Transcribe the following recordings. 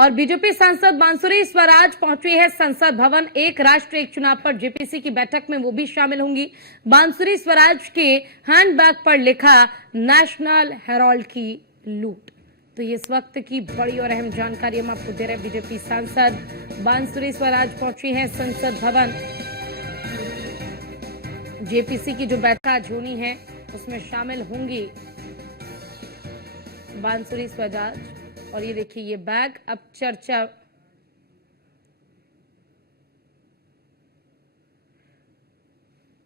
और बीजेपी सांसद बांसुरी स्वराज पहुंची है संसद भवन। एक राष्ट्र एक चुनाव पर जेपीसी की बैठक में वो भी शामिल होंगी। बांसुरी स्वराज के हैंडबैग पर लिखा नेशनल हेराल्ड की लूट। तो ये इस वक्त की बड़ी और अहम जानकारी हम आपको दे रहे हैं। बीजेपी सांसद बांसुरी स्वराज पहुंची है संसद भवन। जेपीसी की जो बैठक आज होनी है उसमें शामिल होंगी बांसुरी स्वराज। और ये देखिए ये बैग अब चर्चा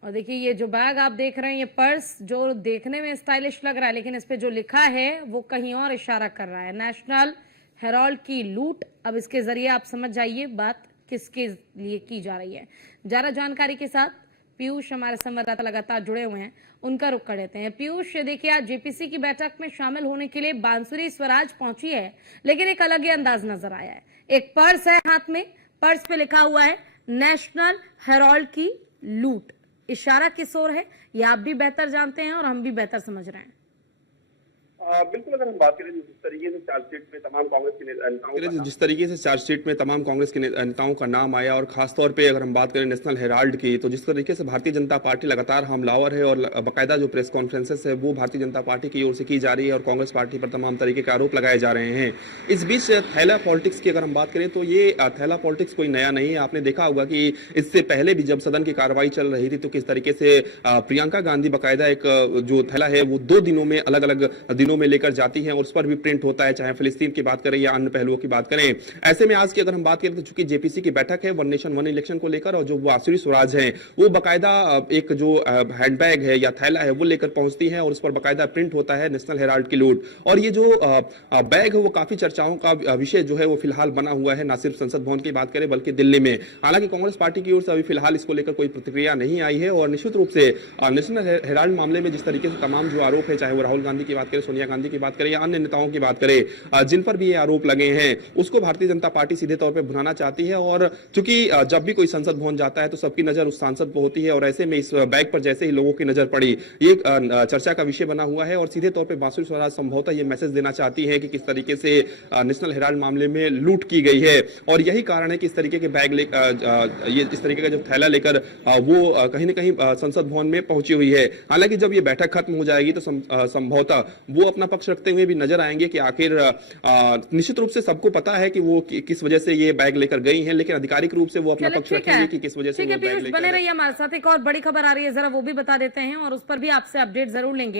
और देखिए ये जो बैग आप देख रहे हैं, ये पर्स जो देखने में स्टाइलिश लग रहा है लेकिन इस पे जो लिखा है वो कहीं और इशारा कर रहा है, नेशनल हेराल्ड की लूट। अब इसके जरिए आप समझ जाइए बात किसके लिए की जा रही है। ज्यादा जानकारी के साथ पीयूष हमारे संवाददाता लगातार जुड़े हुए हैं, उनका रुख कर लेते हैं। पीयूष, देखिए आज जेपीसी की बैठक में शामिल होने के लिए बांसुरी स्वराज पहुंची है लेकिन एक अलग ही अंदाज नजर आया है। एक पर्स है हाथ में, पर्स पे लिखा हुआ है नेशनल हेराल्ड की लूट। इशारा किस ओर है ये आप भी बेहतर जानते हैं और हम भी बेहतर समझ रहे हैं। बिल्कुल, अगर हम बात करें जिस तरीके से चार्जशीट में तमाम कांग्रेस के नेताओं का नाम आया और खासतौर पे अगर हम बात करें नेशनल हेराल्ड की, तो जिस तरीके से भारतीय जनता पार्टी लगातार हमलावर है और बाकायदा जो प्रेस कॉन्फ्रेंसेस है वो भारतीय जनता पार्टी की ओर से की जा रही है और कांग्रेस पार्टी पर तमाम तरीके के आरोप लगाए जा रहे हैं। इस बीच थैला पॉलिटिक्स की अगर हम बात करें तो ये थैला पॉलिटिक्स कोई नया नहीं है। आपने देखा होगा कि इससे पहले भी जब सदन की कार्रवाई चल रही थी तो किस तरीके से प्रियंका गांधी बाकायदा एक जो थैला है वो 2 दिनों में अलग अलग दिनों में लेकर जाती हैं और उस पर भी प्रिंट होता है, चाहे फिलिस्तीन की बात करें या अन्य पहलुओं की बात करें। ऐसे में आज की अगर हम बात करें तो चूंकि जेपीसी की बैठक है वन नेशन वन इलेक्शन को लेकर, और जो बांसुरी स्वराज हैं वो बाकायदा एक जो हैंडबैग है या थैला है वो लेकर पहुंचती हैं और उस पर बाकायदा प्रिंट होता है नेशनल हेराल्ड की लूट। और ये जो बैग है वो काफी चर्चाओं का विषय जो है वो फिलहाल बना हुआ है, ना सिर्फ संसद भवन की बात करें बल्कि दिल्ली में। हालांकि कांग्रेस पार्टी की ओर से अभी फिलहाल इसको लेकर कोई प्रतिक्रिया नहीं आई है और निश्चित रूप से नेशनल हेराल्ड मामले में जिस तरीके से तमाम जो आरोप है, चाहे वो राहुल गांधी की बात करें, सोनिया गांधी की बात करें या अन्य नेताओं की बात करें, जिन पर भी ये आरोप लगे हैं, उसको भारतीय जनता पार्टी सीधे तौर पे भुनाना चाहती है। और चूंकि जब भी कोई संसद भवन जाता है तो सबकी नजर उस सांसद पर होती है और ऐसे में इस बैग पर जैसे ही लोगों की नजर पड़ी ये चर्चा का विषय बना हुआ है और सीधे तौर पे बांसुरी स्वराज संभवतः ये मैसेज देना चाहती है कि किस तरीके से नेशनल हेराल्ड मामले में लूट की गई है। और यही कारण है कि इस तरीके के बैग ये इस तरीके का जो थैला लेकर वो कहीं ना कहीं संसद भवन में पहुंची हुई है। हालांकि जब ये बैठक खत्म हो जाएगी तो संभवतः वो अपना पक्ष रखते हुए भी नजर आएंगे कि आखिर निश्चित रूप से सबको पता है कि वो किस वजह से ये बैग लेकर गई हैं, लेकिन आधिकारिक रूप से वो अपना पक्ष रखेंगे कि किस वजह से वो बैग लेकर। बने रहिए हमारे साथ। एक और बड़ी खबर आ रही है, जरा वो भी बता देते हैं और उस पर भी आपसे अपडेट जरूर लेंगे।